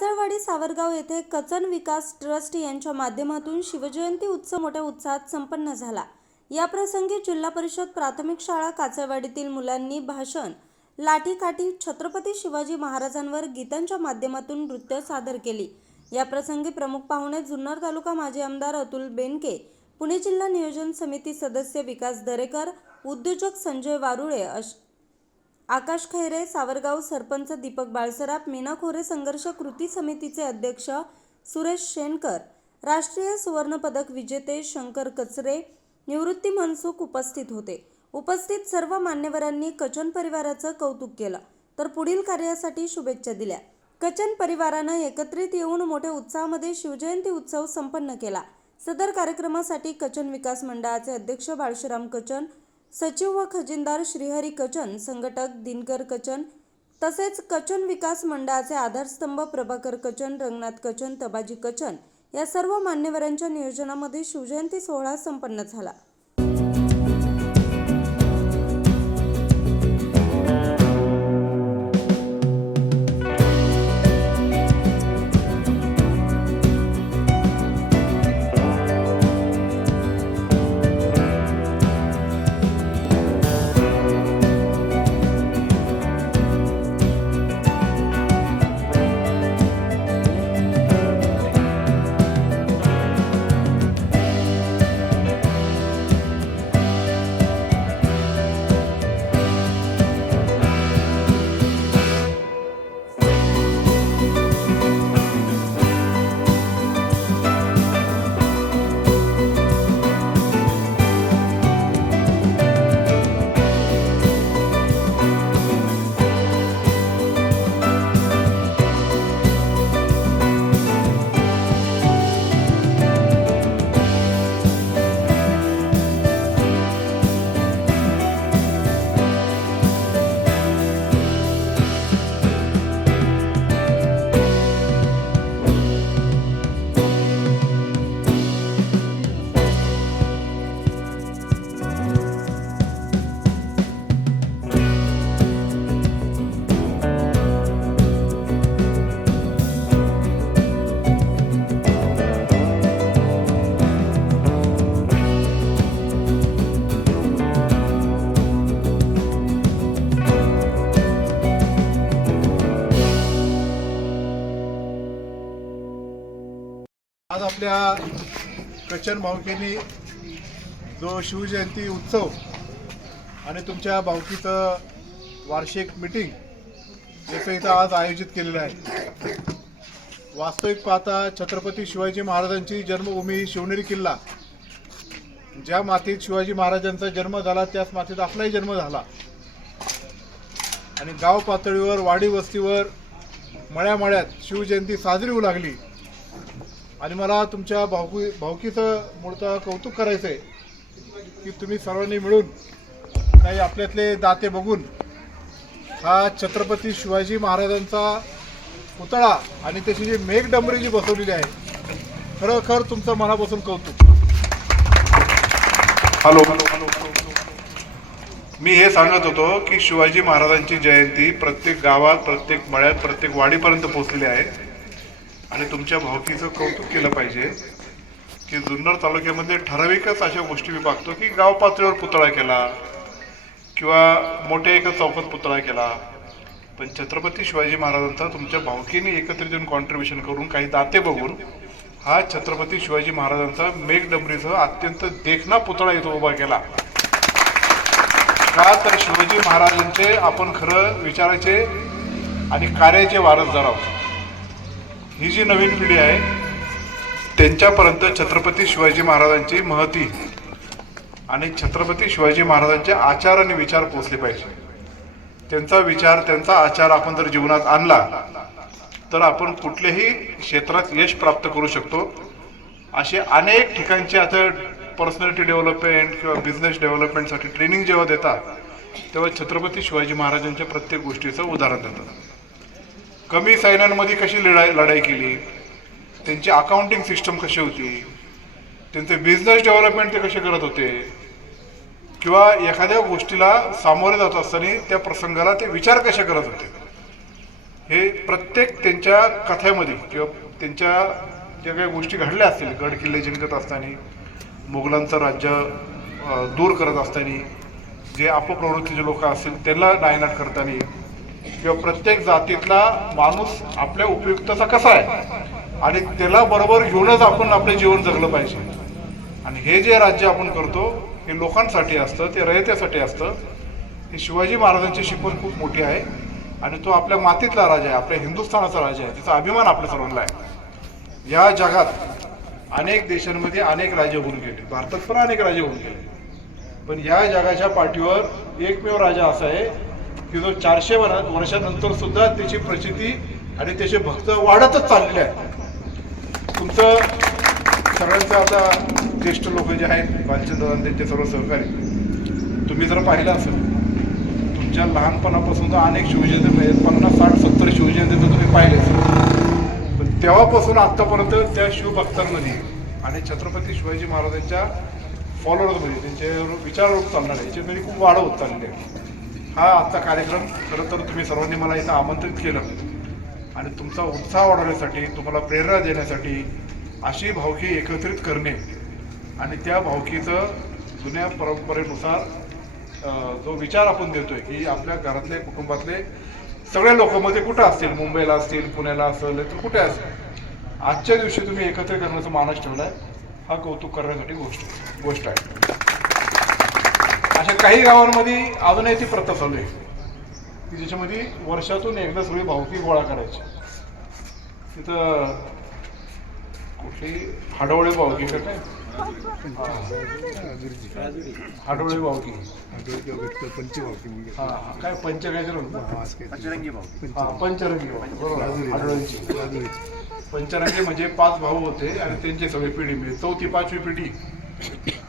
काचळवाडी सावरगाव येथे कचन विकास ट्रस्ट यांच्या माध्यमातून शिवजयंती उत्सव मोठ्या उत्साहात संपन्न झाला. या प्रसंगी जिल्हा परिषद प्राथमिक शाळा काचळवाडीतील मुलांनी भाषण लाठीकाठी छत्रपती शिवाजी महाराजांवर गीतांच्या माध्यमातून नृत्य सादर केली. या प्रसंगी प्रमुख पाहुणे जुन्नर तालुका माजी आमदार अतुल बेनके पुणे जिल्हा नियोजन समिती सदस्य विकास दरेकर उद्योजक संजय वारुळे अश आकाश खैरे सावरगाव सरपंच दीपक बाळसराफ मीना खोरे संघर्ष कृती समितीचे अध्यक्ष सुरेश शेनकर राष्ट्रीय सुवर्णपदक विजेते शंकर कचरे निवृत्ती मनसुख उपस्थित होते. उपस्थित सर्व मान्यवरांनी कचन परिवाराचं कौतुक केलं. तर पुढील कार्यासाठी शुभेच्छा दिल्या. कचन परिवारानं एकत्रित येऊन मोठ्या उत्साहामध्ये शिवजयंती उत्सव संपन्न केला. सदर कार्यक्रमासाठी कचन विकास मंडळाचे अध्यक्ष बाळशीराम कचन सचिव व खजिनदार श्रीहरी कचन संघटक दिनकर कचन तसेच कचन विकास मंडळाचे आधारस्तंभ प्रभाकर कचन रंगनाथ कचन तबाजी कचन या सर्व मान्यवरांच्या नियोजनामध्ये शिवजयंती सोहळा संपन्न झाला. आपल्या कचन भावकींनी जो शिवजयंती उत्सव आणि तुमच्या भावकीचं वार्षिक मिटिंग याचं इथं आज आयोजित केलेलं आहे. वास्तविक पाहता छत्रपती शिवाजी महाराजांची जन्मभूमी शिवनेरी किल्ला. ज्या मातीत शिवाजी महाराजांचा जन्म झाला त्याच मातीत आपलाही जन्म झाला. आणि गाव पातळीवर वाडी वस्तीवर मळ्यामळ्यात शिवजयंती साजरी होऊ लागली. आणि मला तुमच्या भाऊकी भाऊकीचं मूळतः कौतुक करायचं आहे की तुम्ही सर्वांनी मिळून काही आपल्यातले दाते बघून हा छत्रपती शिवाजी महाराजांचा पुतळा आणि त्याची जी मेघडंबरी जी बसवलेली आहे खरोखर तुमचं मनापासून कौतुक. हॅलो. मी हे सांगत होतो की शिवाजी महाराजांची जयंती प्रत्येक गावात प्रत्येक मळ्यात प्रत्येक वाडीपर्यंत पोहोचलेली आहे. आणि तुमच्या भावकीचं कौतुक केलं पाहिजे की जुन्नर तालुक्यामध्ये ठराविकच अशा गोष्टी मी बघतो की गाव पातळीवर पुतळा केला किंवा मोठ्या एका चौकात पुतळा केला. पण छत्रपती शिवाजी महाराजांचा तुमच्या भावकीने एकत्रित येऊन कॉन्ट्रीब्युशन करून काही दाते बघून हा छत्रपती शिवाजी महाराजांचा मेघडंबरीसह अत्यंत देखना पुतळा इथं उभा केला. का तर शिवाजी महाराजांचे आपण खरं विचाराचे आणि कार्याचे वारसदार आहोत ही जी नवीन पिढी आहे त्यांच्यापर्यंत छत्रपती शिवाजी महाराजांची महती आणि छत्रपती शिवाजी महाराजांचे आचार आणि विचार पोचले पाहिजे. त्यांचा विचार त्यांचा आचार आपण जर जीवनात आणला तर आपण कुठल्याही क्षेत्रात यश प्राप्त करू शकतो. असे अनेक ठिकाणचे आता पर्सनॅलिटी डेव्हलपमेंट किंवा बिझनेस डेव्हलपमेंटसाठी ट्रेनिंग जेव्हा देतात तेव्हा छत्रपती शिवाजी महाराजांच्या प्रत्येक गोष्टीचं उदाहरण देतात. कमी सैन्यांमध्ये कशी लढाई लढाई केली? त्यांची अकाउंटिंग सिस्टम कशी होती? त्यांचे बिझनेस डेव्हलपमेंट ते कसे करत होते? किंवा एखाद्या गोष्टीला सामोरे जात असताना त्या प्रसंगाला ते विचार कसे करत होते? हे प्रत्येक त्यांच्या कथेमध्ये किंवा त्यांच्या ज्या काही गोष्टी घडल्या असतील गड किल्ले जिंकत असताना मुघलांचं राज्य दूर करत असताना जे अपप्रवृत्तीचे लोक असतील त्यांना नायनाट करताना किंवा प्रत्येक जातीतला माणूस आपल्या उपयुक्तचा कसा आहे? आणि त्याला बरोबर घेऊनच आपण आपले जीवन जगलं पाहिजे. आणि हे जे राज्य आपण करतो हे लोकांसाठी असतं ते रयतेसाठी असतं. हे शिवाजी महाराजांची शिकवण खूप मोठी आहे. आणि तो आपल्या मातीतला राजा आहे आपल्या हिंदुस्थानाचा राजा आहे. त्याचा अभिमान आपल्या सर्वांना आहे. या जगात अनेक देशांमध्ये अनेक राजे होऊन गेले. भारतात पण अनेक राजे होऊन गेले. पण या जगाच्या पाठीवर एकमेव राजा असा आहे की जो चारशे वर्षानंतर सुद्धा त्याची प्रचिती आणि त्याचे भक्त वाढतच चाललेले आहेत. तुमचं सगळ्यांचं आता ज्येष्ठ लोक जे आहेत बालचंद्र त्यांचे सर्व सहकारी तुम्ही जर पाहिलं असेल तुमच्या लहानपणापासून तर अनेक शिवजयंती म्हणजे पन्नास साठ सत्तर शिवजयंती तर तुम्ही पाहिलेच पण तेव्हापासून आत्तापर्यंत त्या शिवभक्तांमध्ये आणि छत्रपती शिवाजी महाराजांच्या फॉलोअर्समध्ये त्यांचे विचाररूप चालणार आहे याच्यामध्ये खूप वाढ होत चालली आहे. हा आजचा कार्यक्रम खरं तर तुम्ही सर्वांनी मला इथं आमंत्रित केलं. आणि तुमचा उत्साह वाढवण्यासाठी तुम्हाला प्रेरणा देण्यासाठी अशी भावकी एकत्रित करणे आणि त्या भावकीचं जुन्या परंपरेनुसार जो विचार आपण देतो आहे की आपल्या घरातले कुटुंबातले सगळे लोक मध्ये कुठं असतील? मुंबईला असतील पुण्याला असेल तर कुठे असेल? आजच्या दिवशी तुम्ही एकत्र करण्याचा मानस आहे हा कौतुक करण्यासाठी गोष्ट गोष्ट आहे. काही गावांमध्ये अजूनही ती प्रथा चालू आहे. की ज्याच्यामध्ये वर्षातून एकदा सगळी भावकी गोळा करायची. तिथं कुठली हाडवळे भावकी का काय हाडवळे भावकी. काय पंच काय पंचरंगी हा पंचरंगी म्हणजे पाच भाऊ होते आणि त्यांची सगळी पिढी. म्हणजे चौथी पाचवी पिढी.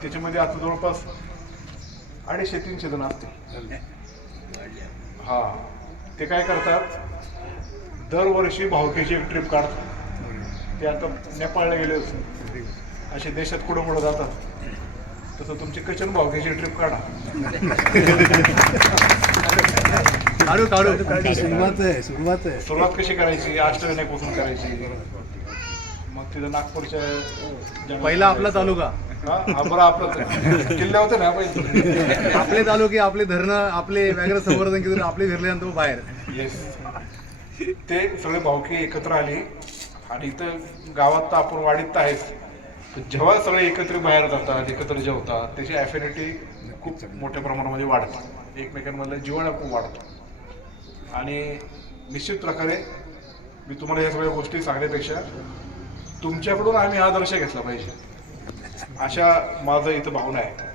त्याच्यामध्ये आता जवळपास अडीचशे तीनशे जण असते हा. ते काय करतात? दरवर्षी भावकीची एक ट्रिप काढतात. ते आता नेपाळला गेले होते असे देशात कुठं कुठं जातात. तसं तुमची कचन भावकीची ट्रिप काढा. काढू काढू. सुरुवात आहे सुरुवात आहे. सुरुवात कशी करायची? अष्टविनायकपासून करायची. मग तिथं नागपूरच्या पहिला आपला तालुका. हा हा, आपलं किल्ले होते ना आपले तालुके आपले धरणं आपले व्याघ्र संवर्धन केंद्र आपले फिरल्यानंतर तो बाहेर. येस ते सगळे भावकी एकत्र आली आणि इथं गावात तर आपण वाढीत तर आहेच. जेव्हा सगळे एकत्र बाहेर जातात एकत्र जेवतात त्याची ॲफिनिटी खूप मोठ्या प्रमाणामध्ये वाढते. एकमेकांमधलं जीवन खूप वाढतं. आणि निश्चित प्रकारे मी तुम्हाला या सगळ्या गोष्टी सांगण्यापेक्षा तुमच्याकडून आम्ही आदर्श घेतला पाहिजे. अशा माझं इथं भावना आहे.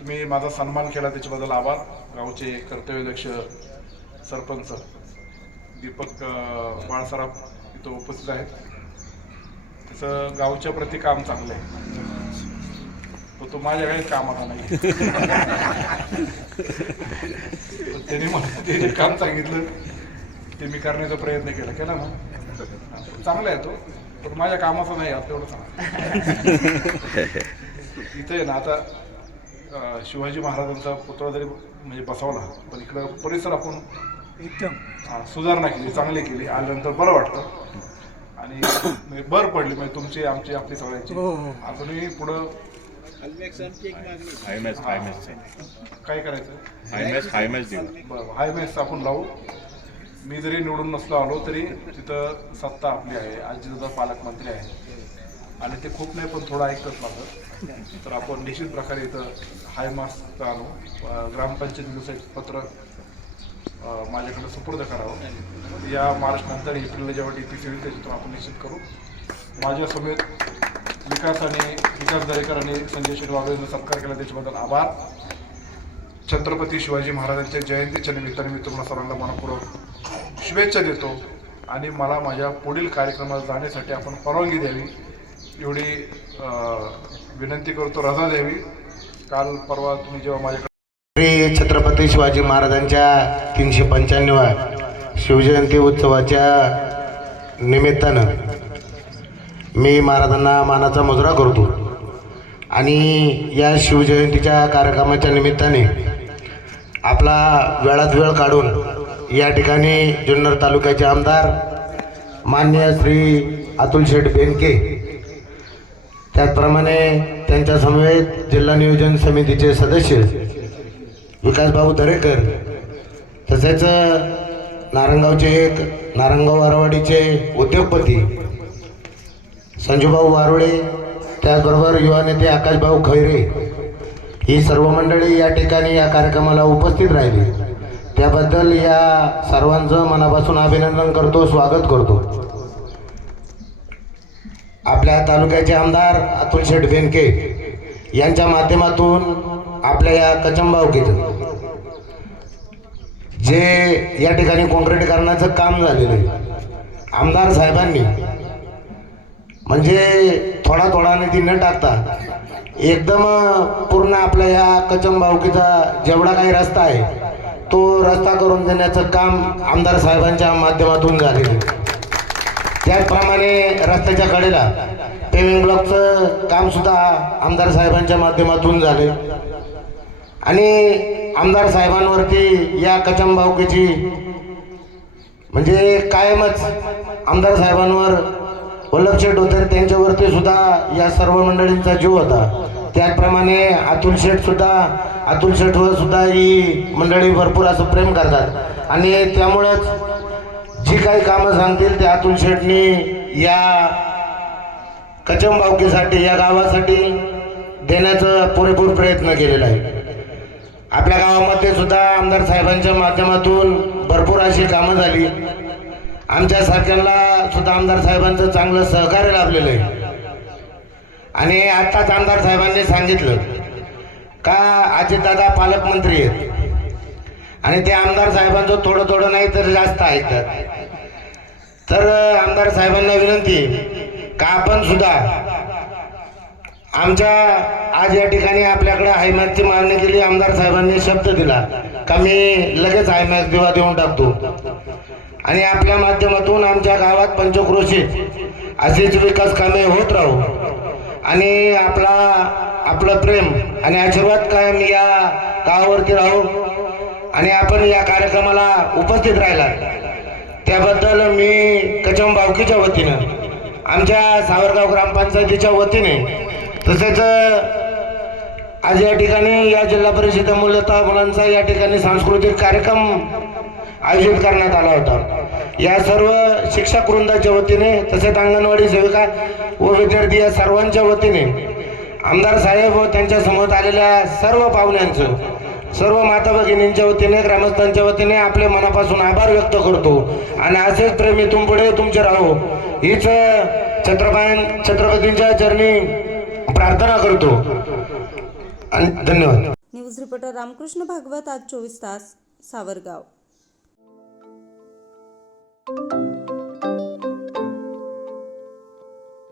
तुम्ही माझा सन्मान केला त्याच्याबद्दल आभार. गावचे कर्तव्यदक्ष सरपंच दीपक बाळसराफ इथं उपस्थित आहेत. त्याचं गावच्या प्रती काम चांगलं आहे. तो तो माझ्या काही कामाचा नाही. त्याने मला त्याने काम सांगितलं. ते मी करण्याचा प्रयत्न केला. केला ना? चांगला आहे तो. पण माझ्या कामाचा नाही आता एवढं चांगला इथे आहे ना आता शिवाजी महाराजांचा पुतळा जरी म्हणजे बसवला. पण इकडं परिसर आपण एकदम. सुधारणा केली चांगली केली. आल्यानंतर बरं वाटतं. आणि म्हणजे बरं पडली म्हणजे तुमची आमची आपली सगळ्यांची. हो, हो. अजूनही पुढं काय करायचं? हायमॅच हायमॅच देऊ. बरं हाय मेस आपण लावू. मी जरी निवडून नसलो आलो तरी तिथं सत्ता आपली आहे. आजीदादा पालकमंत्री आहे. आणि ते खूप नाही पण थोडं ऐकत माझं तर आपण निश्चित प्रकारे इथं हाय मास्क आणू. अं, ग्रामपंचायतीचं एक पत्र माझ्याकडे सुपूर्द करावं. या मार्च नंतर एप्रिलला जेव्हा डी पी सी होईल त्याच्यातून आपण निश्चित करू. माझ्यासमेत विकास आणि विकास दरेकर आणि संजय शिरवागर यांचा सत्कार केला त्याच्याबद्दल आभार. छत्रपती शिवाजी महाराजांच्या जयंतीच्या निमित्ताने मी तुम्हाला सर्वांना मनपूर्वक शुभेच्छा देतो. आणि मला माझ्या पुढील कार्यक्रमाला जाण्यासाठी आपण परवानगी द्यावी एवढी विनंती करतो रजा द्यावी काल परवा तुम्ही जेव्हा माझ्याकडे श्री छत्रपती शिवाजी महाराजांच्या तीनशे पंच्याण्णव शिवजयंती उत्सवाच्या निमित्तानं मी महाराजांना मानाचा मुजरा करतो. आणि या शिवजयंतीच्या कार्यक्रमाच्या निमित्ताने आपला वेळात वेळ काढून या ठिकाणी जुन्नर तालुक्याचे आमदार मान्य श्री अतुल शेठ बेनके त्याचप्रमाणे त्यांच्या समवेत जिल्हा नियोजन समितीचे सदस्य विकासभाऊ दरेकर तसेच नारंगावचे एक नारंगाव वारवाडीचे उद्योगपती संजूभाऊ वारुळे त्याचबरोबर युवा नेते आकाशभाऊ खैरे ही सर्व मंडळी या ठिकाणी या कार्यक्रमाला उपस्थित राहिली. त्याबद्दल या सर्वांचं मनापासून अभिनंदन करतो स्वागत करतो. आपल्या तालुक्याचे आमदार अतुल शेठ बेनके यांच्या माध्यमातून आपल्या या कचंबावकीचं जे या ठिकाणी काँक्रिटीकरणाचं काम झालेलं आहे. आमदार साहेबांनी म्हणजे थोडा थोडा निधी न टाकता एकदम पूर्ण आपल्या या कचंबावकीचा जेवढा काही रस्ता आहे तो रस्ता करून देण्याचं काम आमदार साहेबांच्या माध्यमातून झालेलं आहे. त्याचप्रमाणे रस्त्याच्या कडेला पेविंग ब्लॉकचं काम सुद्धा आमदार साहेबांच्या माध्यमातून झाले आणि आमदार साहेबांवरती या कचमबावकीची म्हणजे कायमच आमदार साहेबांवर वल्लभ शेठ होते त्यांच्यावरती सुद्धा या सर्व मंडळींचा जीव होता. त्याचप्रमाणे अतुल शेठ सुद्धा अतुल शेठवर सुद्धा ही मंडळी भरपूर असं प्रेम करतात. आणि त्यामुळंच जी काही कामं सांगतील ते अतुल शेटणी या कचंबावकीसाठी या गावासाठी देण्याचा पुरेपूर प्रयत्न केलेला आहे. आपल्या गावामध्ये सुद्धा आमदार साहेबांच्या माध्यमातून भरपूर अशी कामं झाली. आमच्या सारख्यांना सुद्धा आमदार साहेबांचं चांगलं सहकार्य लाभलेलं आहे. आणि आत्ताच आमदार साहेबांनी सांगितलं का अजितदादा पालकमंत्री आहेत. आणि ते आमदार साहेबांचं थोडं थोडं नाही तर जास्त ऐकतात तर आमदार साहेबांना विनंती का आपण सुद्धा आमच्या आज या ठिकाणी आपल्याकडे हायमॅकची मागणी केली आमदार साहेबांनी शब्द दिला का मी लगेच हायमॅक दिवा देऊन टाकतो. आणि आपल्या माध्यमातून आमच्या गावात पंचक्रोशीत अशीच विकास कामे होत राहू. आणि आपला आपलं प्रेम आणि आशीर्वाद कायम या गावावरती राहू. आणि आपण या कार्यक्रमाला उपस्थित राहिला त्याबद्दल मी कचम बावकीच्या वतीनं आमच्या सावरगाव ग्रामपंचायतीच्या वतीने तसेच आज या ठिकाणी या जिल्हा परिषद मूलतः मुलांचा या ठिकाणी सांस्कृतिक कार्यक्रम आयोजित करण्यात आला होता. या सर्व शिक्षक वृंदाच्या वतीने तसेच अंगणवाडी सेविका व विद्यार्थी या सर्वांच्या वतीने आमदार साहेब व त्यांच्यासमोर आलेल्या सर्व पाहुण्यांचं सर्व माता भगिनींच्या वतीने ग्रामस्थांच्या वतीने आपले मनापासून आभार व्यक्त करतो. आणि असेच प्रेम इथून पुढे तुमचे राहो. हीच छत्रपती छत्रपतींच्या चरणी प्रार्थना करतो. आणि धन्यवाद. न्यूज रिपोर्टर रामकृष्ण भागवत आज चोवीस तास सावरगाव.